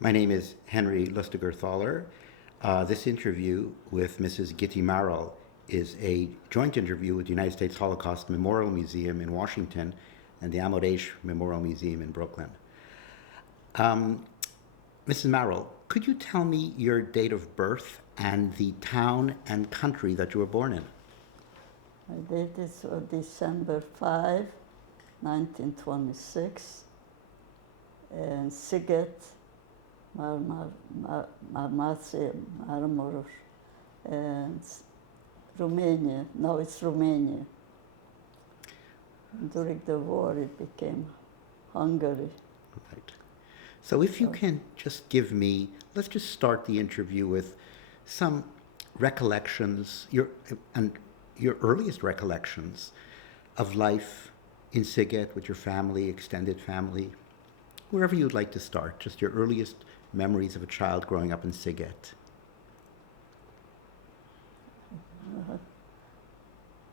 My name is Henry Lustiger-Thaler. This interview with Mrs. Gitty Maryl is a joint interview with the United States Holocaust Memorial Museum in Washington and the Amodesh Memorial Museum in Brooklyn. Mrs. Maryl, could you tell me your date of birth and the town and country that you were born in? My date is December 5, 1926, in Siget, Marmației, Marmurur, and Romania. Now it's Romania. During the war, it became Hungary. Right. So if you can just give me, let's just start the interview with some recollections, your earliest recollections of life in Siget with your family, extended family, wherever you'd like to start, just your earliest memories of a child growing up in Siget.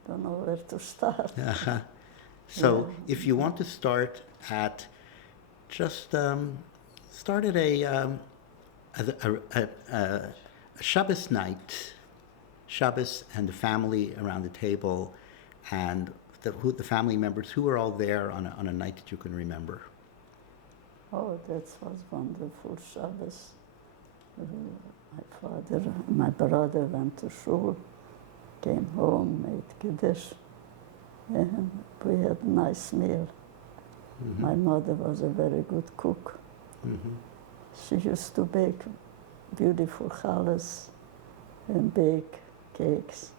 Don't know where to start. So if you want to start at, just start at a Shabbos night, Shabbos and the family around the table, and the family members who were all there on a night that you can remember. Oh, that was wonderful Shabbos. My father and my brother went to shul, came home, made Kiddush, and we had a nice meal. Mm-hmm. My mother was a very good cook. Mm-hmm. She used to bake beautiful challahs and bake cakes.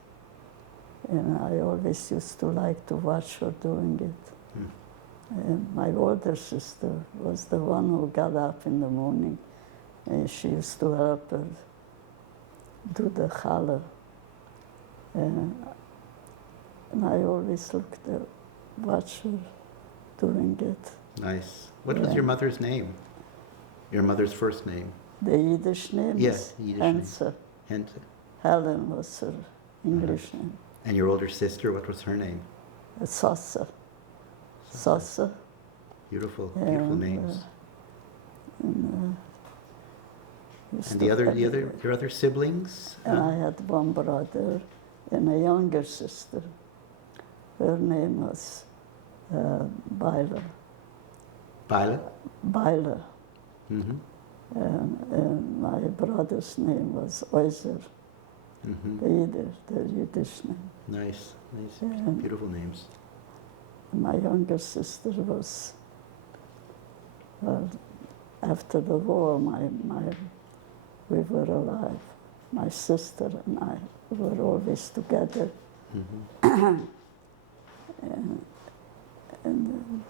And I always used to like to watch her doing it. Mm. And my older sister was the one who got up in the morning, and she used to help her do the challah. And I always looked to watch her doing it. Nice. What was your mother's name? Your mother's first name? The Yiddish name is Hense. Hense. Helen was her English name. And your older sister, what was her name? Sosa. Sosa. Beautiful, beautiful names. And your other siblings? And I had one brother and a younger sister. Her name was Byler. Byler? Byler. Mm-hmm. And my brother's name was Oizer, Mm-hmm. the Yiddish name. Nice, And beautiful names. my younger sister was, after the war, we were alive. My sister and I were always together. Mm-hmm. And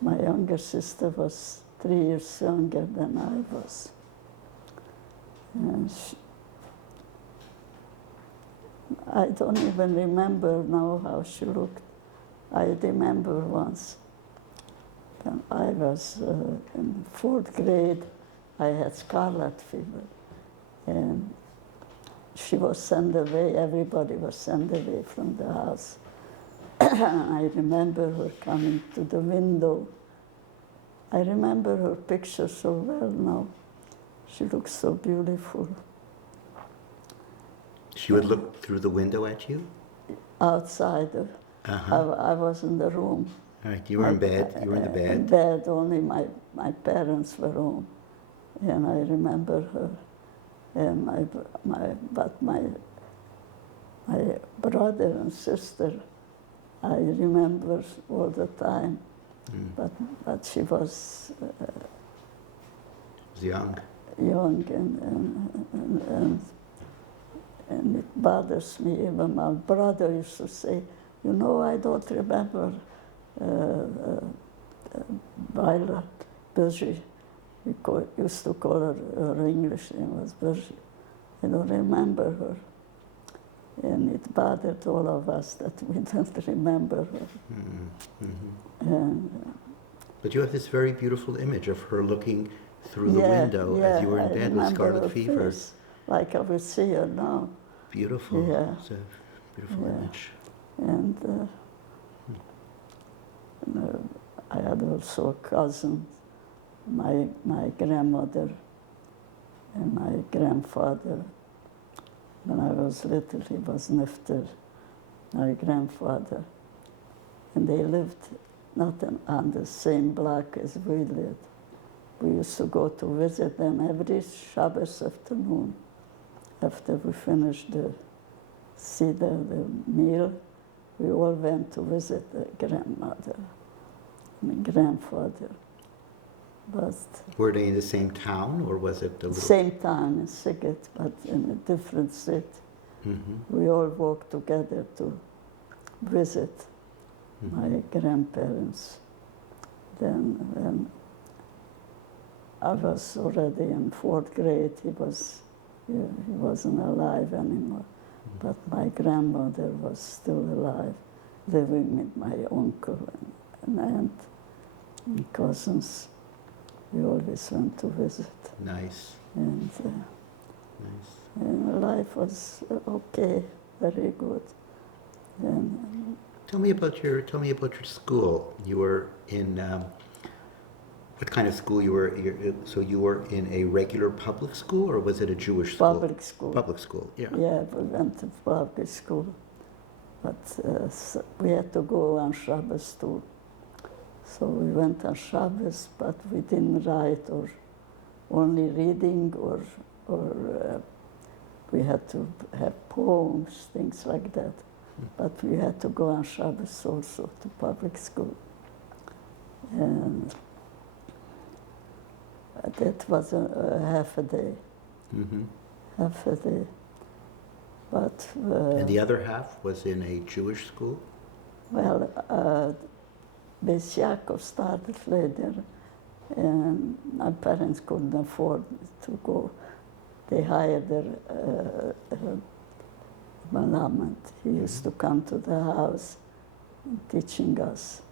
my younger sister was 3 years younger than I was. And I don't even remember now how she looked. I remember once when I was in 4th grade, I had scarlet fever. And she was sent away, everybody was sent away from the house. I remember her coming to the window. I remember her picture so well now. She looks so beautiful. She would look through the window at you? Outside. Uh-huh. I was in the room. All right, you were in bed. You were in the bed. In bed, only my parents were home. And I remember her. And my brother and sister, I remember all the time. Mm. But she was young. Young, and it bothers me. Even my brother used to say, you know, I don't remember Viola Berger. We used to call her English name was Berger. I don't remember her. And it bothered all of us that we don't remember her. Mm-hmm. And, but you have this very beautiful image of her looking through the window as you were in bed with scarlet fever. Face, like I would see her now. Beautiful. Yeah. It's a beautiful image. And I had also a cousin my grandmother and my grandfather. When I was little, he was Nifter, my grandfather. And they lived not on the same block as we lived. We used to go to visit them every Shabbos afternoon. After we finished the meal, we all went to visit the grandmother and the grandfather. But Were they in the same town, or was it a little... same time in Siget, but in a different city. We all walked together to visit my grandparents. Then when I was already in 4th grade, he wasn't alive anymore. But my grandmother was still alive, living with my uncle and aunt and cousins. We always went to visit. Nice. And, Nice. and life was okay, very good. And Tell me about your school. You were in what kind of school you were? So you were in a regular public school, or was it a Jewish school? public school. Public school. Yeah. Yeah, we went to public school. But we had to go on Shabbos too. So we went on Shabbos, but we didn't write or only reading or we had to have poems, things like that. But we had to go on Shabbos also to public school. And that was a half a day. Half a day. But and the other half was in a Jewish school? well, Beis Yaakov started later, and my parents couldn't afford to go. They hired a Malamed. He used to come to the house teaching us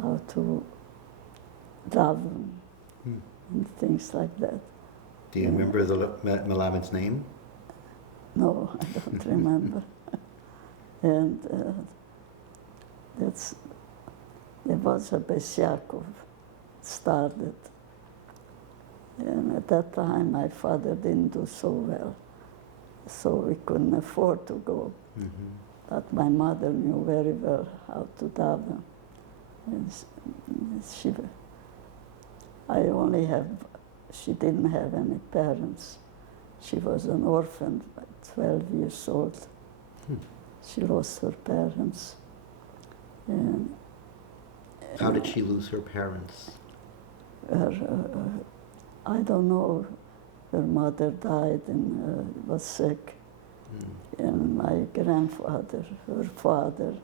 how to daven and things like that. Do you remember the Malamed's name? No, I don't remember. And there was a Beis Yaakov started. And at that time, my father didn't do so well. So we couldn't afford to go. But my mother knew very well how to daven. And she didn't have any parents. She was an orphan at 12 years old. She lost her parents. And How did she lose her parents? I don't know. Her mother died and was sick. And my grandfather, her father,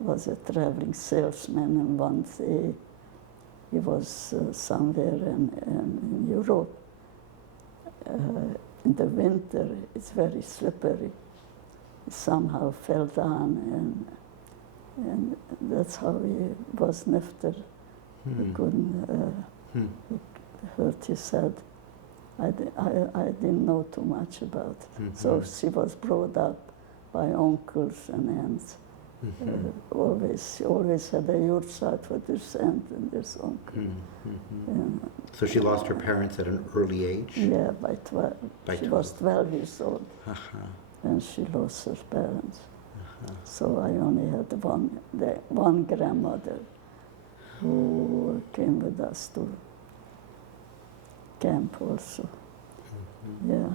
was a traveling salesman, and one day he was somewhere in Europe. In the winter, it's very slippery. He somehow fell down, and that's how he was nifter. He couldn't hurt his head. I didn't know too much about it. So she was brought up by uncles and aunts. She always had a yurtsat for this aunt and this uncle. And, So she lost her parents at an early age? yeah, by 12. By She 12. was 12 years old when she lost her parents. So I only had one grandmother who came with us to camp also. Yeah.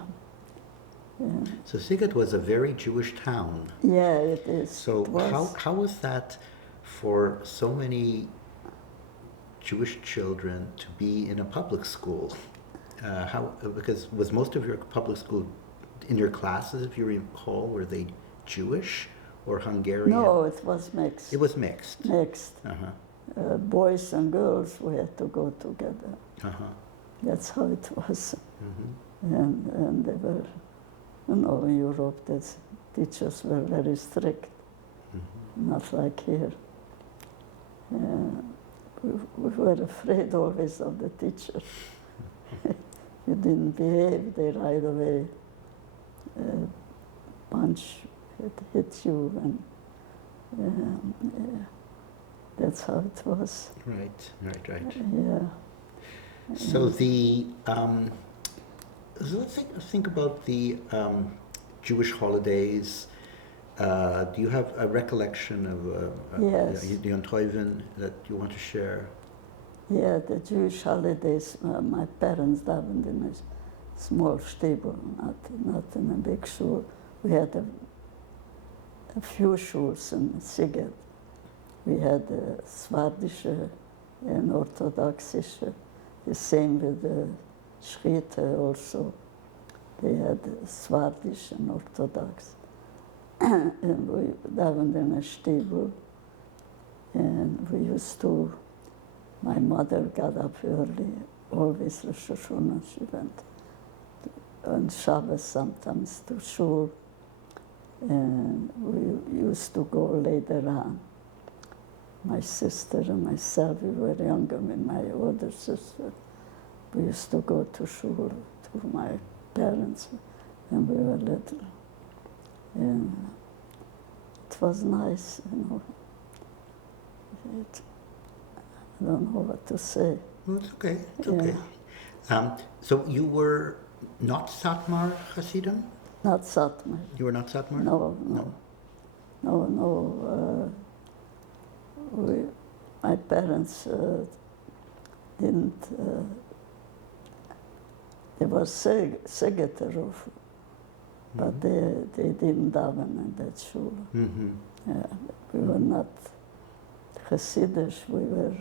So Siget was a very Jewish town. Yeah, it is. So It was. how was that for so many Jewish children to be in a public school? Because was most of your public school, in your classes, if you recall, were they Jewish or Hungarian? No, it was mixed. It was mixed. Mixed. Boys and girls, we had to go together. That's how it was. And they were, in Europe, the teachers were very strict, not like here. We were afraid always of the teacher. You didn't behave, they right away punch, hit you, and that's how it was. Right. Yeah. So so let's think about the Jewish holidays. Do you have a recollection of Yes. the Yom Tovim that you want to share? Yeah, the Jewish holidays, my parents davened in a small stable, not in a big shul. We had a few shuls in Sighet. We had Swardische and Orthodoxische, the same with the Schritte also. They had Swardish and Orthodox. And we davened in a stable, and we used to, my mother got up early, always Rosh Hashanah, she went on Shabbos sometimes to shul, and we used to go later on. My sister and myself, we were younger than my older sister. We used to go to shul to my parents when we were little. And it was nice, you know. I don't know what to say. Well, it's okay. It's Yeah. okay. So you were not Satmar Hasidim? Not Satmar. You were not Satmar? No. My parents didn't. They were Segeterov, but they didn't daven in that shul. Mm-hmm. We were not Hasidish. We were.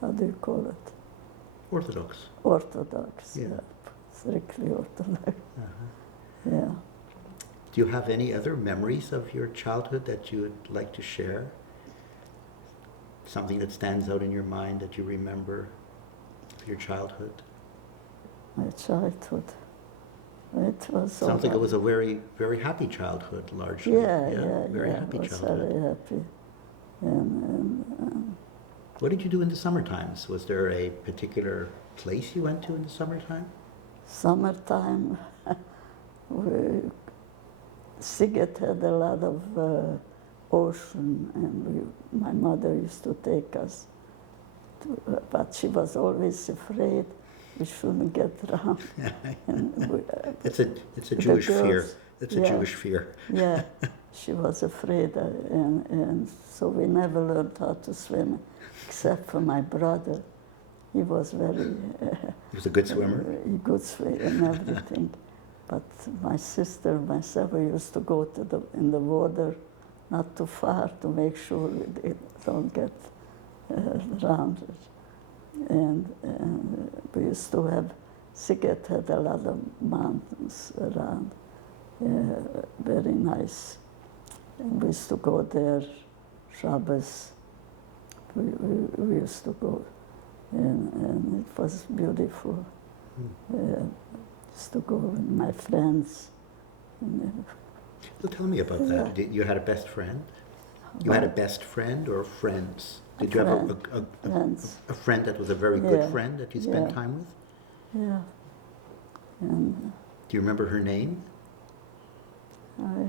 How do you call it? Orthodox. Orthodox. Yeah. Yeah. Strictly Orthodox. Uh-huh. Yeah. Do you have any other memories of your childhood that you would like to share? Something that stands out in your mind that you remember of your childhood? My childhood. It was. Sounds like it was a very, very happy childhood, largely. Yeah. Very happy I was childhood. very happy. And What did you do in the summer times? Was there a particular place you went to in the summertime? summertime, Sighet had a lot of ocean, and my mother used to take us to, but she was always afraid we shouldn't get drowned. And It's a Jewish fear. girls, It's a yeah. Jewish fear. Yeah, she was afraid, and so we never learned how to swim, except for my brother. He was very He was a good swimmer. good swim and everything. But my sister and myself, we used to go to in the water, not too far, to make sure we don't get drowned. And we used to have, Sighet had a lot of mountains around, very nice. And we used to go there, Shabbos, we used to go, and it was beautiful. Used to go with my friends. So tell me about that. You had a best friend? You had a best friend or friends? Did you have a friend that was a very good friend that you spent time with? Yeah. And Do you remember her name? I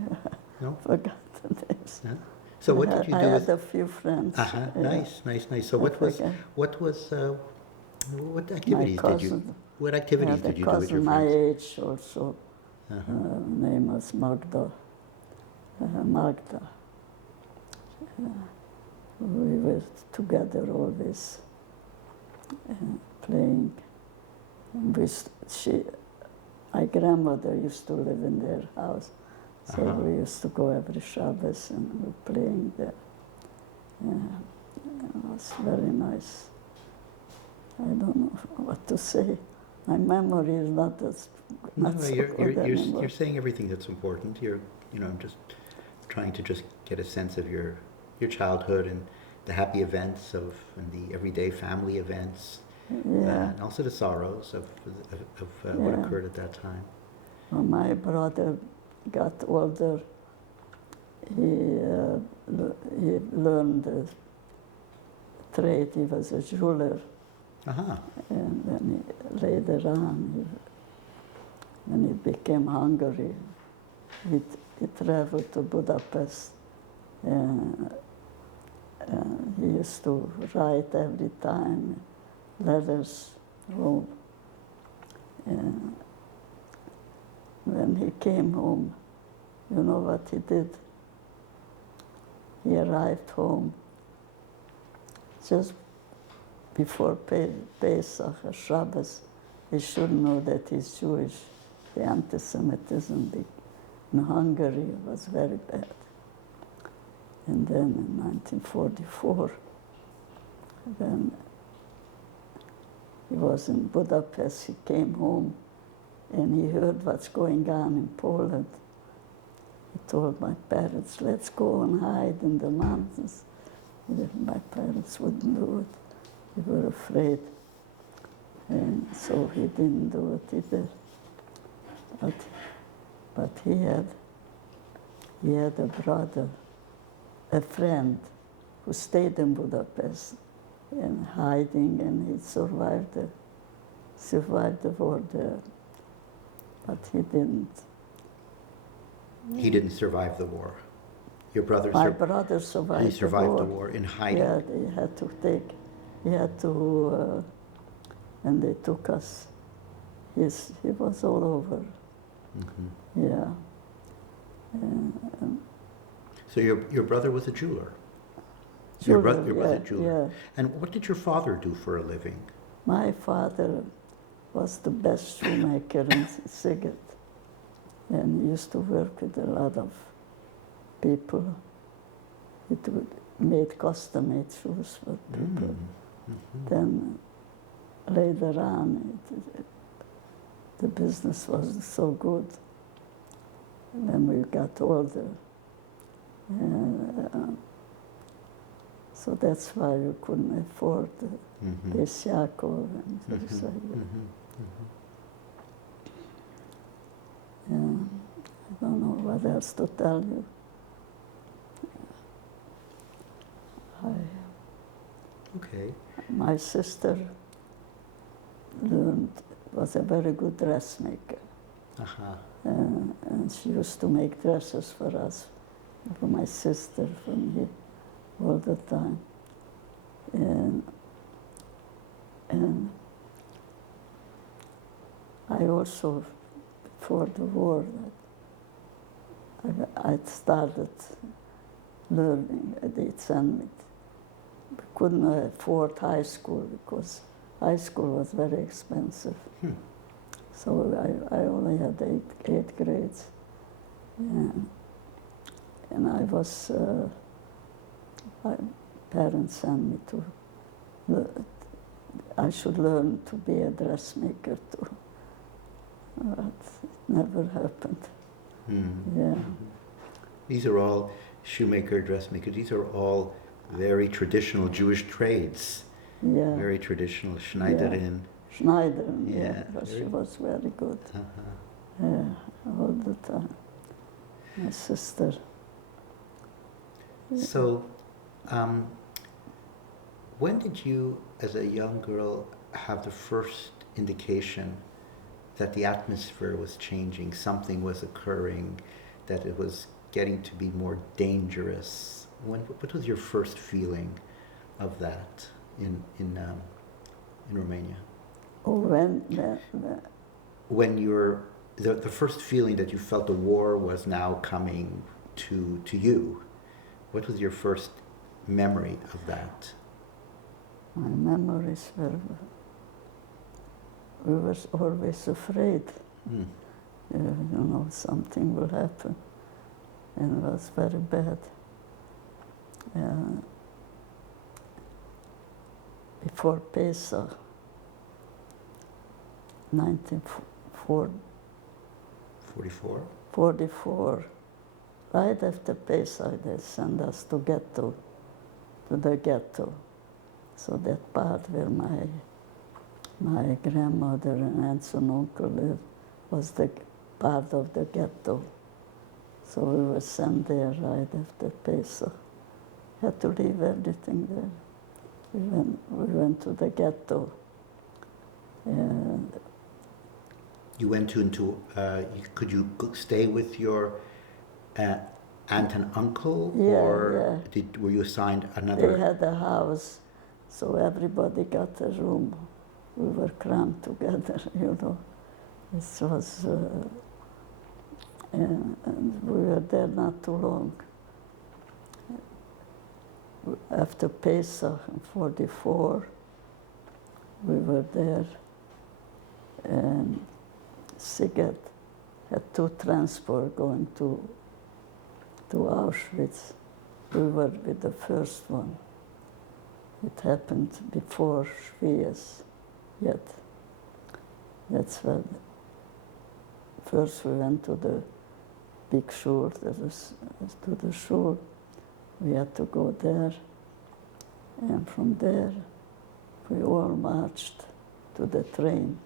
No? forgot the names. No? So what did you do I with? had a few friends. Nice. So what activities My did you? cousin. What I activities had a did you do with your cousin my friends? age also. Uh-huh. Name was Magda. Magda. We were together always, playing. And my grandmother used to live in their house, so we used to go every Shabbos and we were playing there. It was very nice. I don't know what to say. My memory is not so good anymore. You're saying everything that's important. I'm just trying to just get a sense of your childhood and the happy events and the everyday family events, and also the sorrows of what occurred at that time. When my brother got older, he learned the trade. He was a jeweler. Uh-huh. And then later on, when he became hungry, he traveled to Budapest. And he used to write every time. letters home. And when he came home, you know what he did? He arrived home just before Pesach or Shabbos. He should know that he's Jewish. The anti-Semitism in Hungary was very bad. And then in 1944, when he was in Budapest, he came home and he heard what's going on in Poland. He told my parents, let's go and hide in the mountains. My parents wouldn't do it. They were afraid. And so he didn't do it either. But he had a brother, a friend, who stayed in Budapest and hiding, and he survived the war there. But he didn't. He didn't survive the war. Your brother My brother survived he survived the the war in hiding. Yeah, and they took us. He was all over. Mm-hmm. Yeah. So your brother was a jeweler? Jeweler, Your brother was a jeweler. yeah. And what did your father do for a living? My father was the best shoemaker in Sighet. And he used to work with a lot of people. He made custom-made shoes for people. Mm-hmm. Then later on, the business wasn't so good. And then we got older. So that's why we couldn't afford Besiakov and things like that. I don't know what else to tell you. Okay. My sister was a very good dressmaker. Uh-huh. And she used to make dresses for us, for my sister, for me, all the time. And I also, before the war, I started learning at the Summit. We couldn't afford high school because high school was very expensive. So I only had eight grades. And I was, my parents sent me to, I should learn to be a dressmaker too. But it never happened. Yeah. These are all shoemaker, dressmaker. These are all very traditional Jewish trades. Yeah. Very traditional. Schneiderin. Schneiderin, Yeah, but she very- was very good. Uh-huh. Yeah, all the time. My sister. So, when did you, as a young girl, have the first indication that the atmosphere was changing, something was occurring, that it was getting to be more dangerous? What was your first feeling of that in Romania? Oh, When the first feeling that you felt the war was now coming to you, what was your first memory of that? my memories were, we were always afraid. You know, something will happen. And it was very bad. Before Pesach, 44? 44, right after Pesach, they sent us to the ghetto. So that part where my grandmother and aunts and uncle lived was the part of the ghetto. So we were sent there right after Pesach. Had to leave everything there. We went to the ghetto. And You went could you stay with your aunt and uncle? Yeah, or yeah. were you assigned they another? had a house so everybody got a room. We were crammed together, you know. This was, and we were there not too long. After Pesach in 44, we were there, and Sigurd had 2 transports going to Auschwitz. We were with the first one. It happened before Schweiz yet. That's when first we went to the big shul, to the shul. We had to go there, and from there we all marched to the train.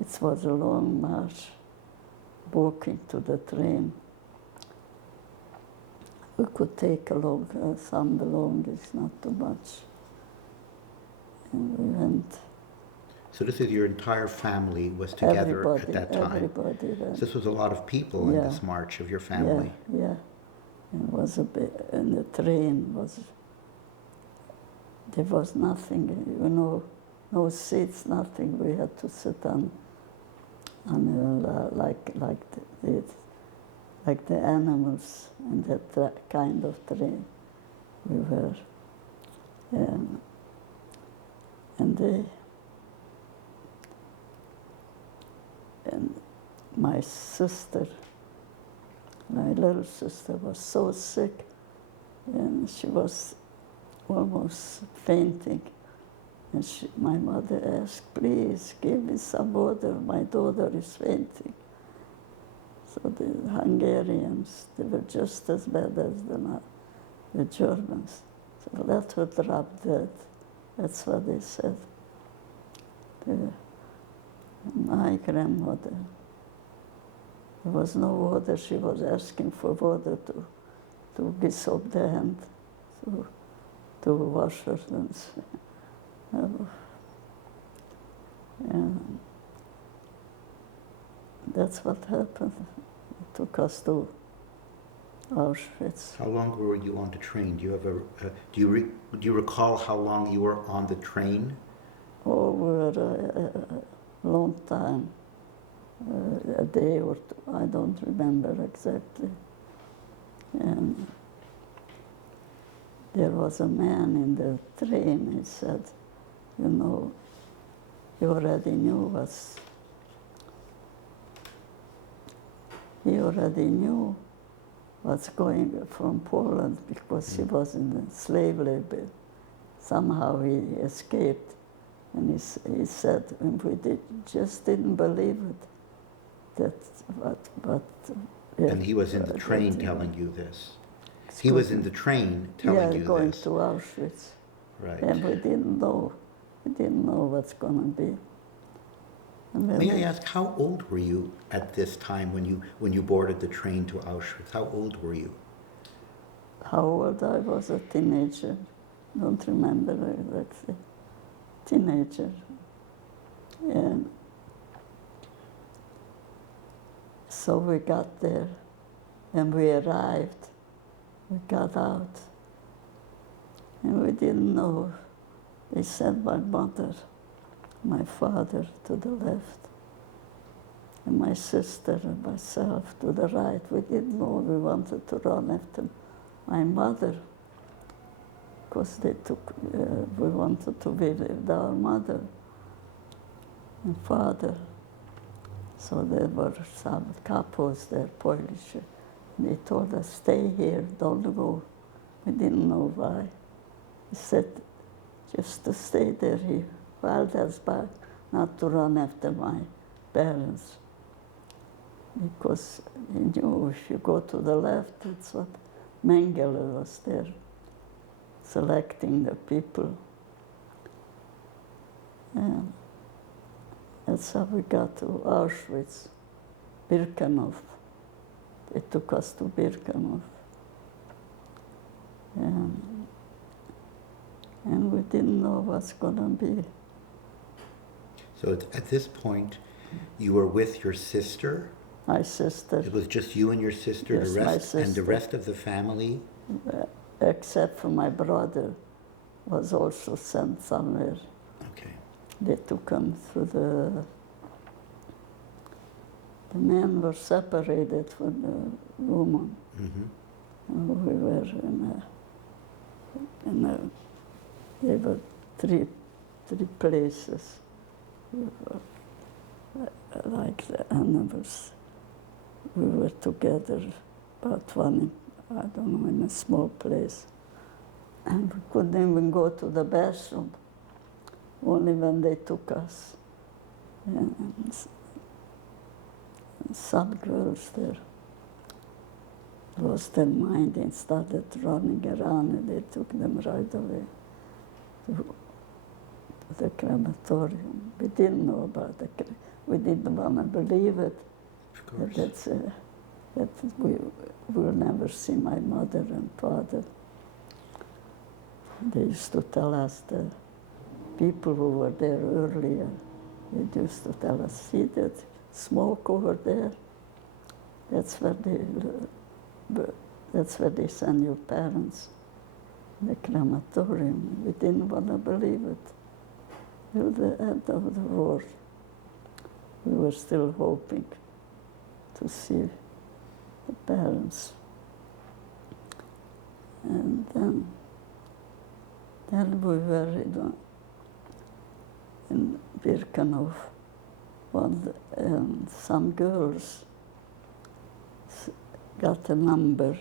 It was a long march, walking to the train. We could take along some belongings, not too much. And we went. So this is your entire family was together at that time? Everybody went. So this was a lot of people in this march of your family? Yeah. It was a bit, and the train was, there was nothing, you know, no seats, nothing. We had to sit on like the animals in that kind of train. We were, and my sister, my little sister, was so sick, and she was almost fainting. And my mother asked, please give me some water, my daughter is fainting. So the Hungarians, they were just as bad as the Germans. So let her drop dead. That's what they said. My grandmother, there was no water. She was asking for water to be soap the hand, to wash her hands. And that's what happened. It took us to Auschwitz. How long were you on the train? Do you have do you recall how long you were on the train? Oh, we were a long time, a day or two. I don't remember exactly. And there was a man in the train. He said, you know, he already knew what's going from Poland because he was in the slave labor. Somehow he escaped, and he said, and we just didn't believe it. And he was in the train telling you this. He was in the train telling you this. Yeah, going to Auschwitz. Right. And we didn't know what's going to be. May I ask, how old were you at this time when you boarded the train to Auschwitz? How old were you? How old I was? A teenager. Don't remember exactly. Teenager. And so we got there, and we arrived. We got out, and we didn't know. They sent my mother, my father to the left, and my sister and myself to the right. We didn't know. We wanted to run after my mother, because we wanted to be with our mother and father. So there were some couples there, Polish, and they told us, stay here, don't go. We didn't know why. He said, just to stay there. He held us back, not to run after my parents. Because he knew if you go to the left, that's what Mengele was there, selecting the people. And that's how we got to Auschwitz, Birkenau. They took us to Birkenau. And we didn't know what's going to be. So at this point, you were with your sister? My sister. It was just you and your sister, Yes, my sister. And the rest of the family? Except for my brother, was also sent somewhere. Okay. They took him through the men were separated from the woman. And we were there were three places. We were like the animals. We were together, about one, I don't know, in a small place. And we couldn't even go to the bathroom, only when they took us. And some girls there lost their mind and started running around, and they took them right away to the crematorium. We didn't know about we didn't want to believe it. Of course. That we will never see my mother and father. They used to tell us, the people who were there earlier, they used to tell us, see that smoke over there? That's where they send your parents, the crematorium. We didn't want to believe it. Till the end of the war, we were still hoping to see the parents. And then we were in Birkenau, and some girls got a number,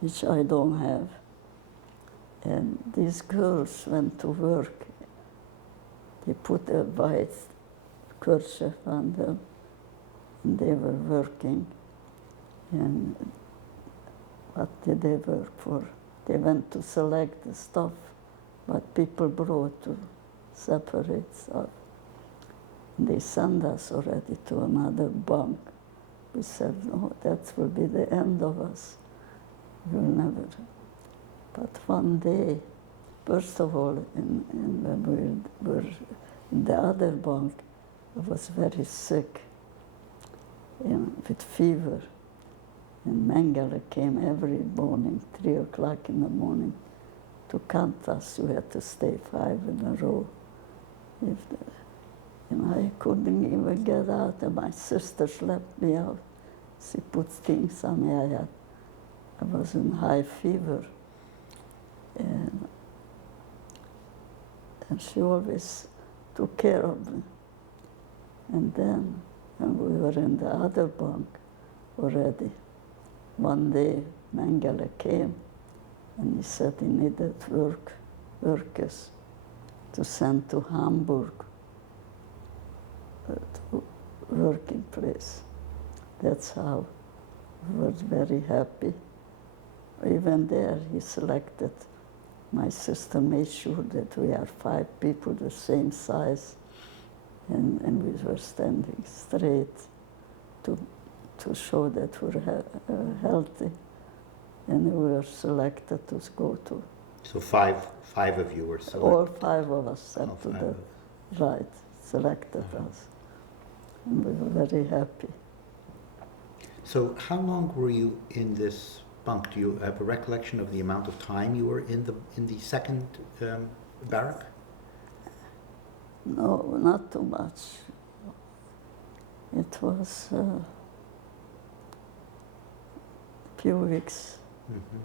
which I don't have. And these girls went to work. They put a white kerchief on them, and they were working. And what did they work for? They went to select the stuff what people brought to separate stuff. And they sent us already to another bunk. We said, no, that will be the end of us. We'll never. But one day, first of all, when we were in the other bunk, I was very sick with fever. And Mengele came every morning, 3 o'clock in the morning, to count us. You had to stay 5 in a row. And I couldn't even get out, and my sister slept me out. She put things on me. I was in high fever. And she always took care of me. And then, when we were in the other bunk already, one day Mengele came and he said he needed workers to send to Hamburg, to working place. That's how we were very happy. Even there he selected, my sister made sure that we are 5 people the same size, and we were standing straight to show that we're healthy, and we were selected to go to. So five of you were selected? All 5 of us sent to the right, selected us, and we were very happy. So how long were you in this bunk? Do you have a recollection of the amount of time you were in the second barrack? No, not too much. It was a few weeks. Mm-hmm.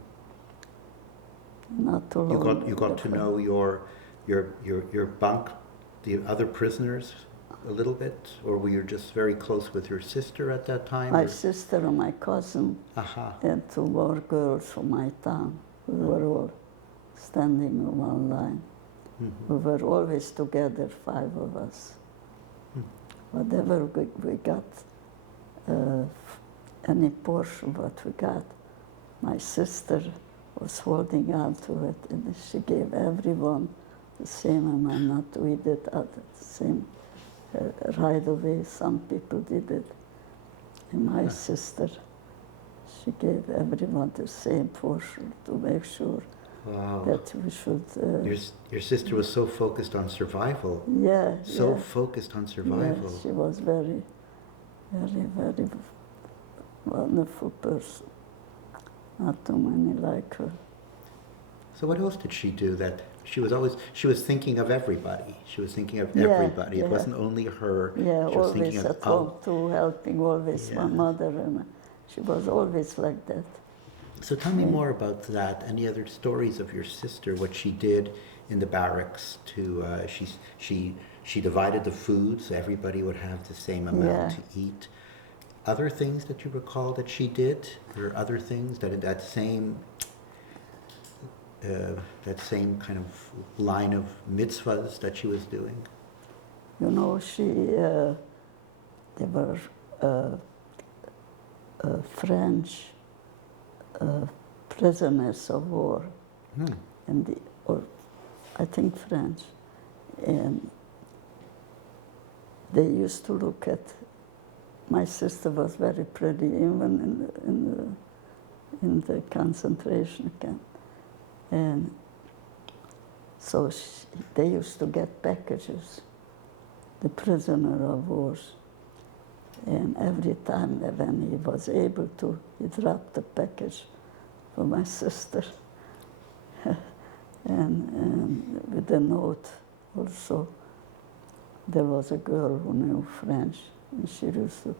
Not too long. You got to know your bunk, the other prisoners, a little bit, or were you just very close with your sister at that time? My sister and my cousin, and 2 more girls from my town. We were all standing in one line. Mm-hmm. We were always together, 5 of us. Whatever we got, any portion what we got, my sister was holding on to it, and she gave everyone the same amount. Not we did the same right away. Some people did it. And my sister, she gave everyone the same portion to make sure that we should. Your sister was so focused on survival. Yeah. So focused on survival. Yeah, she was very, very, very wonderful person. Not too many like her. So what else did she do that she was thinking of everybody. She was thinking of Yeah, everybody. It yeah. wasn't only her. Yeah, She was thinking always of at home too, helping always Yeah. my mother, and she was always like that. So tell me Yeah. more about that. Any other stories of your sister? What she did in the barracks to she divided the food so everybody would have the same amount Yeah. to eat. Other things that you recall that she did, or other things that same kind of line of mitzvahs that she was doing. You know, they were French prisoners of war, Hmm. or I think French, and they used to look at. My sister was very pretty, even in the concentration camp, and so they used to get packages, the prisoner of wars. And every time that when he was able to, he dropped the package for my sister. and with a note also. There was a girl who knew French, and she used to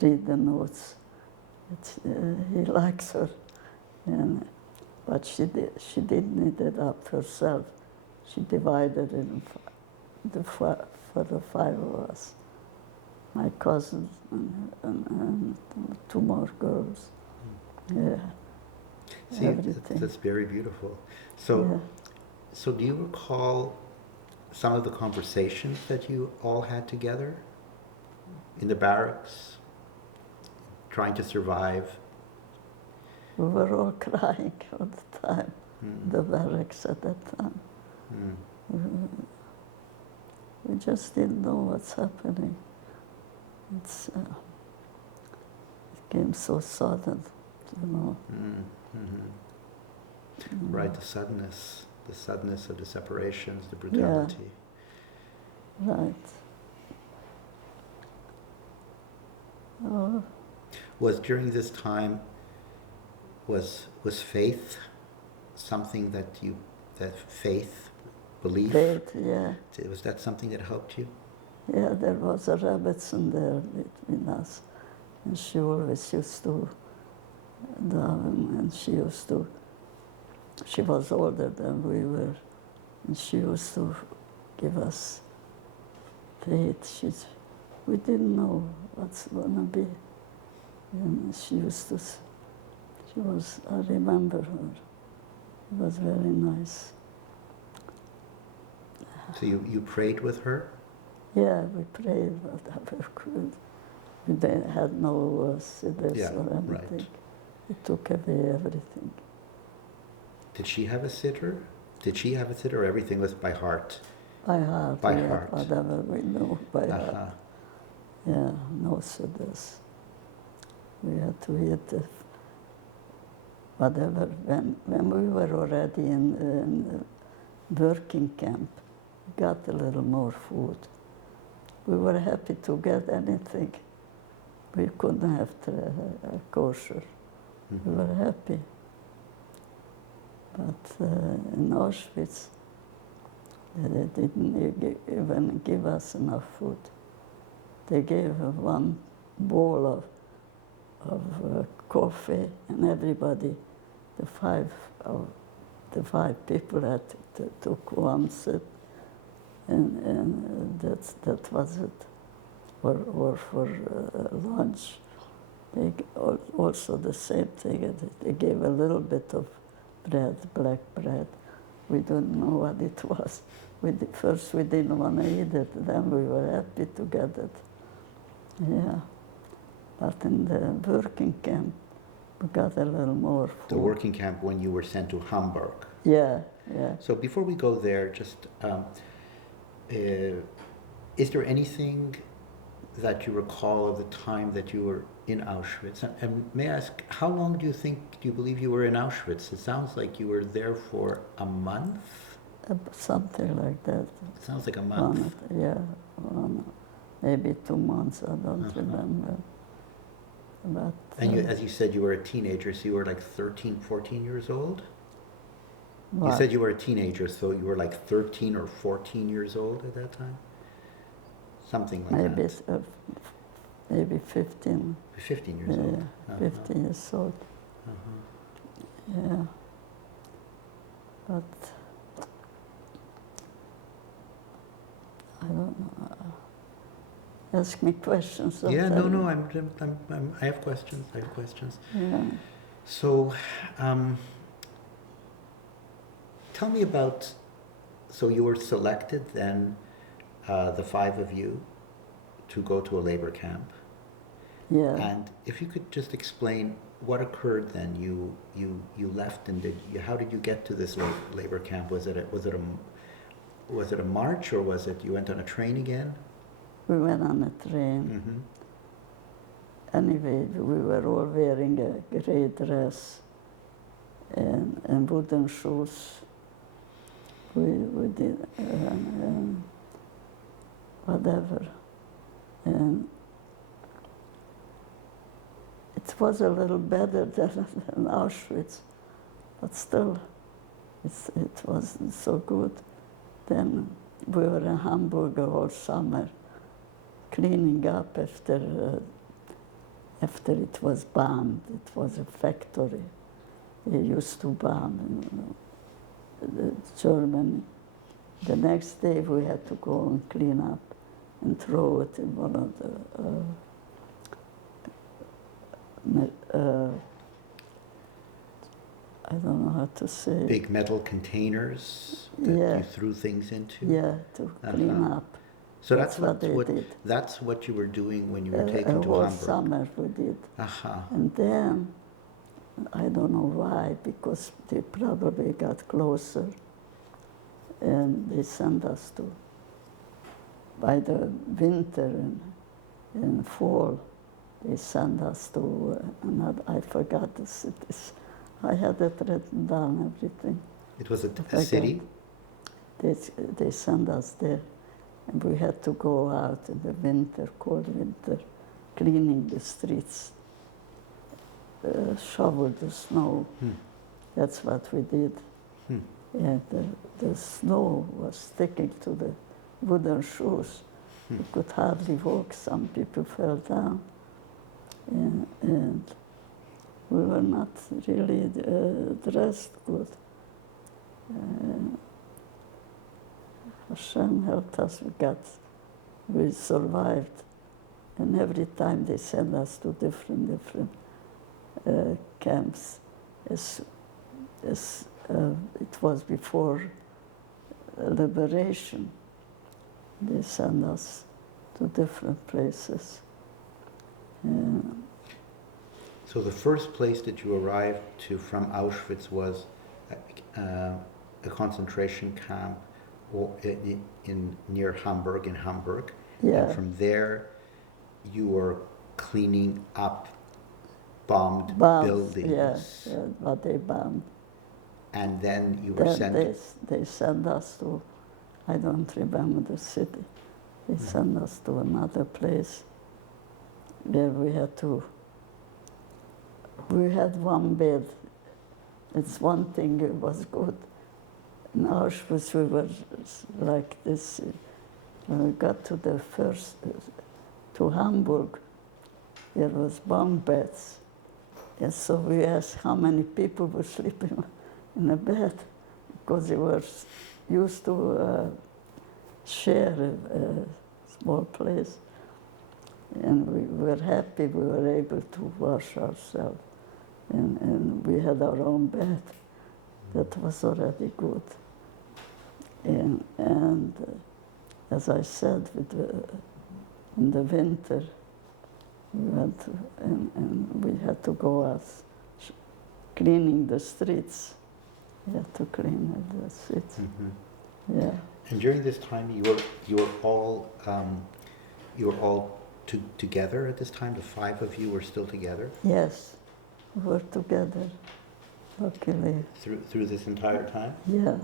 read the notes. He likes her, but she didn't eat it up herself. She divided it for the five of us. My cousins and two more girls. Yeah. See, Everything. that's very beautiful. So, Yeah. so do you recall some of the conversations that you all had together in the barracks, trying to survive? We were all crying all the time, Mm. the barracks at that time. Mm. We just didn't know what's happening. It came so sudden, you know. Mm. Mm-hmm. Right, the suddenness of the separations, the brutality. Right. Oh, Was during this time, was faith something that faith, belief, faith, yeah. was that something that helped you? Yeah, there was a Rebbetzin there between us. And she always used to daven, and she was older than we were, and she used to give us faith. We didn't know what's gonna be. And I remember her. It was very nice. So you prayed with her? Yeah, we prayed whatever we could. We had no siddhis or anything. Right. It took away everything. Did she have a sitter? Or everything was by heart? By heart, By yeah, heart. whatever we knew by Uh-huh. heart. Yeah, no siddhis. We had to eat whatever. When we were already in the working camp, we got a little more food. We were happy to get anything. We couldn't have kosher. We were happy. But in Auschwitz, they didn't even give us enough food. They gave one bowl of coffee, and everybody, the five people took one sip, and that was it. Or for lunch, they also the same thing. They gave a little bit of bread, black bread. We didn't know what it was. First we didn't want to eat it, then we were happy to get it. Yeah. But in the working camp, we got a little more food. The working camp when you were sent to Hamburg. Yeah, yeah. So before we go there, just is there anything that you recall of the time that you were in Auschwitz? And may I ask, how long do you believe you were in Auschwitz? It sounds like you were there for a month? Something like that. It sounds like a month. Maybe 2 months, I don't remember. But, And as you said, you were a teenager, so you were like 13, 14 years old? You said you were a teenager, so you were like 13 or 14 years old at that time? Something like maybe that. maybe 15. 15 years Yeah, old. 15 years old. Yeah. But I don't know. Ask me questions. Yeah, I'll no, tell no, you. I have questions. I have questions. Yeah. So, tell me about, so you were selected then, the five of you, to go to a labor camp. Yeah. And if you could just explain what occurred then, you left and how did you get to this labor camp? Was it a march, or was it you went on a train again? We went on a train. Mm-hmm. Anyway, we were all wearing a gray dress and wooden shoes. We did whatever. And it was a little better than Auschwitz, but still, it wasn't so good. Then we were in Hamburg all summer, cleaning up after it was bombed. It was a factory. They used to bomb Germany. The next day we had to go and clean up and throw it in one of the, I don't know how to say. Big metal containers that you threw things into? Yeah, to clean up. So that's what they did. That's what you were doing when you were taken to whole Hamburg? Summer we did. Uh-huh. And then, I don't know why, because they probably got closer, and they sent us to, by the winter and fall, they sent us to another, I forgot the cities. I had it written down, everything. It was a city? They sent us there, and we had to go out in the winter, cold winter, cleaning the streets, shovel the snow. That's what we did. And the snow was sticking to the wooden shoes. You could hardly walk. Some people fell down. And we were not really dressed good. Hashem helped us. We survived. And every time they sent us to different camps. It was before liberation. They sent us to different places. So the first place that you arrived to from Auschwitz was a concentration camp near Hamburg, in Hamburg. Yeah. And from there, you were cleaning up bombed buildings. Yeah, but they bombed. And then you were sent... They sent us to, I don't remember the city. They sent us to another place where we had one bed. It's one thing, it was good. In Auschwitz we were like this. When we got to to Hamburg, there was bunk beds. And so we asked how many people were sleeping in a bed, because they were used to share a small place. And we were happy we were able to wash ourselves. And we had our own bed. That was already good. And as I said, in the winter, we went and we had to go out cleaning the streets. We had to clean the streets. Yeah. And during this time, you were all together at this time. The five of you were still together. Yes, we were together. Luckily. Through this entire time. Yeah.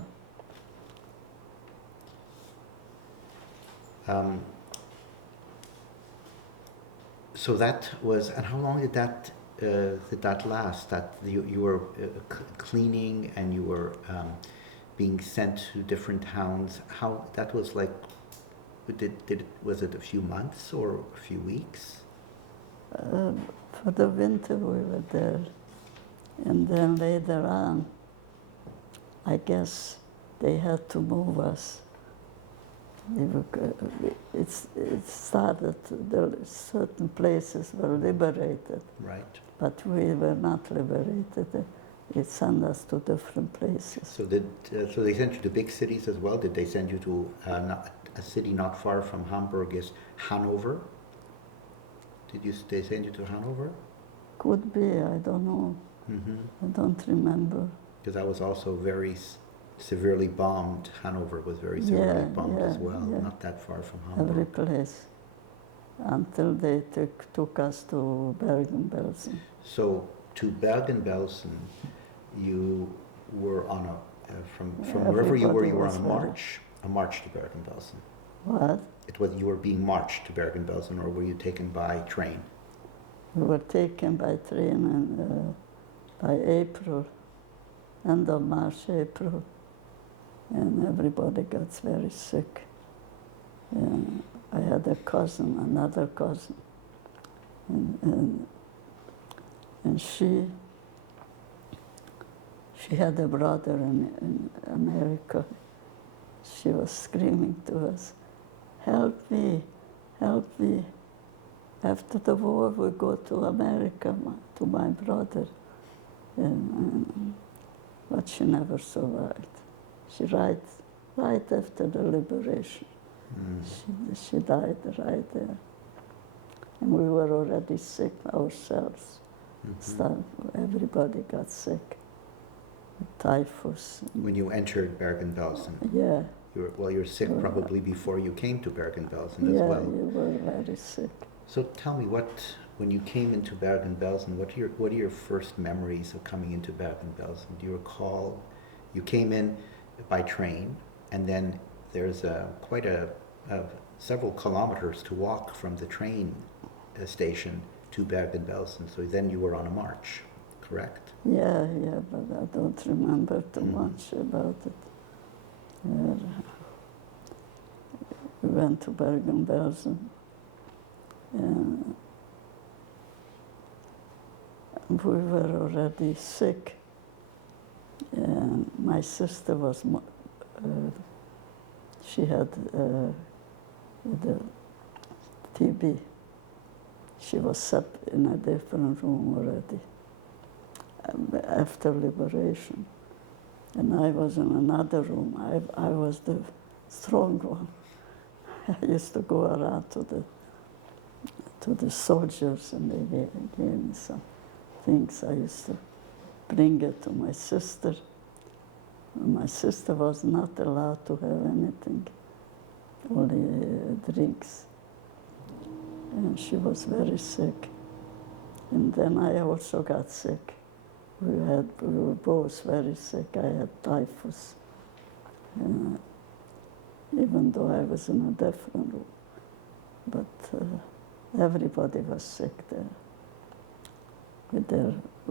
So that was, and how long did that last? That you were cleaning and you were being sent to different towns, how that was like, was it a few months or a few weeks? For the winter we were there, and then later on, I guess they had to move us. It started, certain places were liberated, Right. but we were not liberated. It sent us to different places. So so they sent you to big cities as well? Did they send you to a city not far from Hamburg is Hanover? They send you to Hanover? Could be, I don't know. Mm-hmm. I don't remember. Because that was also very severely bombed. Hanover was very severely bombed as well, not that far from Hamburg. Every place, until they took us to Bergen-Belsen. So to Bergen-Belsen, you were on from wherever you were on a march to Bergen-Belsen. What? You were being marched to Bergen-Belsen, or were you taken by train? We were taken by train and by April, end of March, April, and everybody got very sick. And I had another cousin, and she had a brother in America. She was screaming to us, "Help me, help me. After the war, we go to America, to my brother." But she never survived. She died right after the liberation. She died right there. And we were already sick ourselves. Everybody got sick. Typhus. When you entered Bergen-Belsen? Yeah. You were sick probably before you came to Bergen-Belsen as well. Yeah, you were very sick. So tell me, when you came into Bergen-Belsen, what are your first memories of coming into Bergen-Belsen? Do you recall you came in by train, and then there's several kilometers to walk from the train station to Bergen-Belsen. So then you were on a march, correct? Yeah, but I don't remember too much about it. We went to Bergen-Belsen, and we were already sick. And my sister was, she had the TB. She was set in a different room already after liberation. And I was in another room. I was the strong one. I used to go around to the soldiers, and they gave me some things. I used to bring it to my sister. My sister was not allowed to have anything, only drinks. And she was very sick. And then I also got sick. We were both very sick. I had typhus, even though I was in a different room. But everybody was sick there. We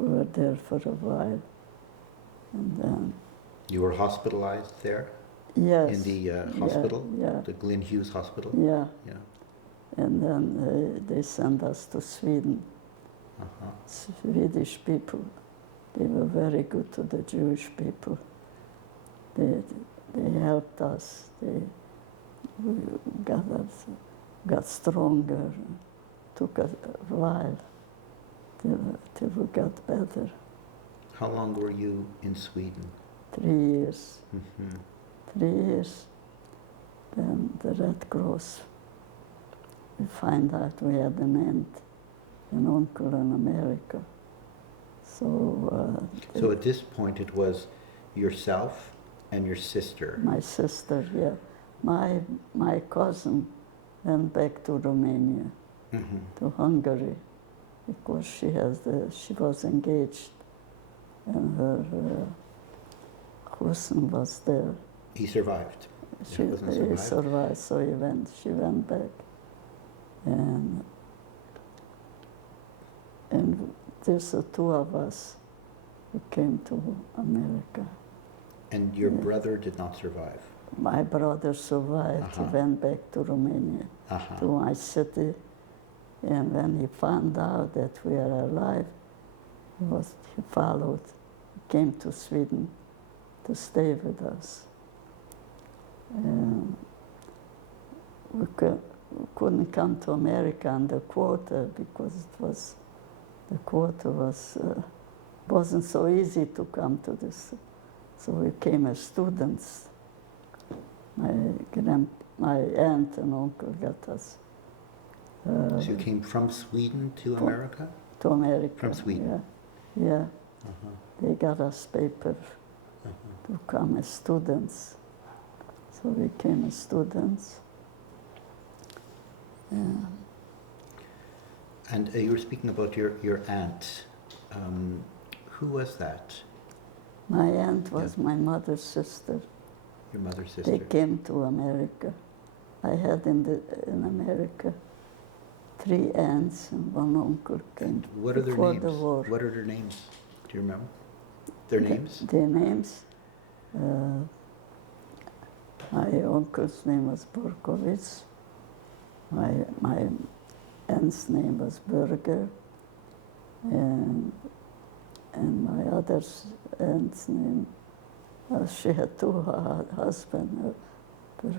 were there for a while. And then... You were hospitalized there? Yes. In the hospital? Yeah. The Glenn Hughes Hospital? Yeah. Yeah. And then they sent us to Sweden. Swedish people. They were very good to the Jewish people. They helped us. We got stronger. Took a while till we got better. How long were you in Sweden? 3 years. 3 years. Then the Red Cross, we find out we had an aunt, an uncle in America. So at this point it was yourself and your sister? My sister, yeah. My cousin went back to Romania, to Hungary, because she was engaged, and her husband was there. He survived? He survived, so she went back. And there's the two of us who came to America. And your brother did not survive? My brother survived. He went back to Romania, to my city. And when he found out that we are alive, he followed, he came to Sweden to stay with us. And we couldn't come to America on the quota because the quota wasn't so easy to come to this. So we came as students. My aunt and uncle got us. So you came from Sweden to America? To America. From Sweden? Yeah. They got us paper to come as students. So we came as students. Yeah. And you were speaking about your aunt. Who was that? My aunt was my mother's sister. Your mother's sister? They came to America. I had in America 3 aunts and 1 uncle came. And what are their before names? the war. What are their names? Do you remember? Their names? Their names? My uncle's name was Borkovitz. My aunt's name was Berger. And my other aunt's name, she had 2 husbands. Her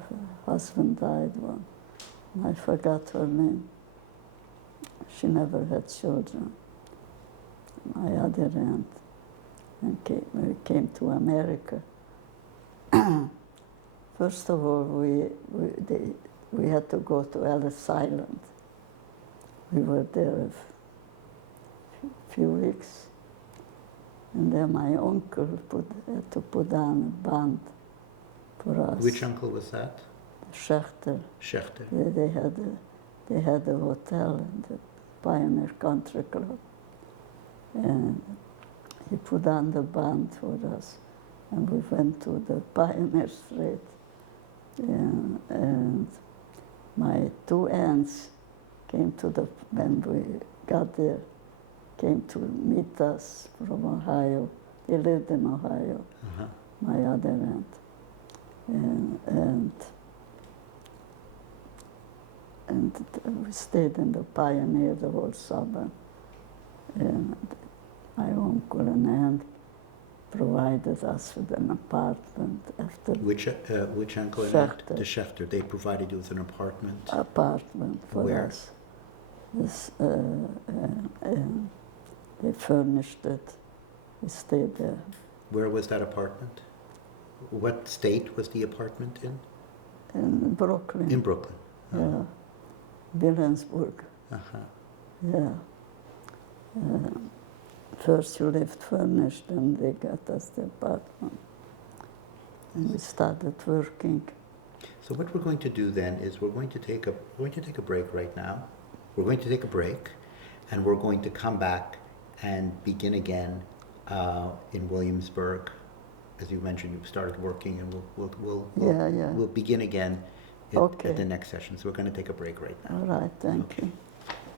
husband died one. I forgot her name. She never had children. My other aunt. And we came to America. First of all, we had to go to Ellis Island. We were there a few weeks. And then my uncle had to put on a bond for us. Which uncle was that? Schechter. Schechter. They had a hotel in the Pioneer Country Club. And he put on the band for us. And we went to the Pioneer Street. And my 2 aunts came when we got there, came to meet us from Ohio. They lived in Ohio, my other aunt. And we stayed in the Pioneer the whole summer. And my uncle and aunt provided us with an apartment after. Which uncle and aunt? The Schechter. They provided you with an apartment? Apartment for Where? us. They furnished it. We stayed there. Where was that apartment? What state was the apartment in? In Brooklyn. In Brooklyn. Yeah. Williamsburg. Yeah. First you lived furnished, and they got us the apartment. And we started working. So what we're going to do then is we're going to take a break right now. We're going to take a break, and we're going to come back and begin again in Williamsburg. As you mentioned, you've started working, and we'll begin again at the next session. So we're going to take a break right now. All right, thank you.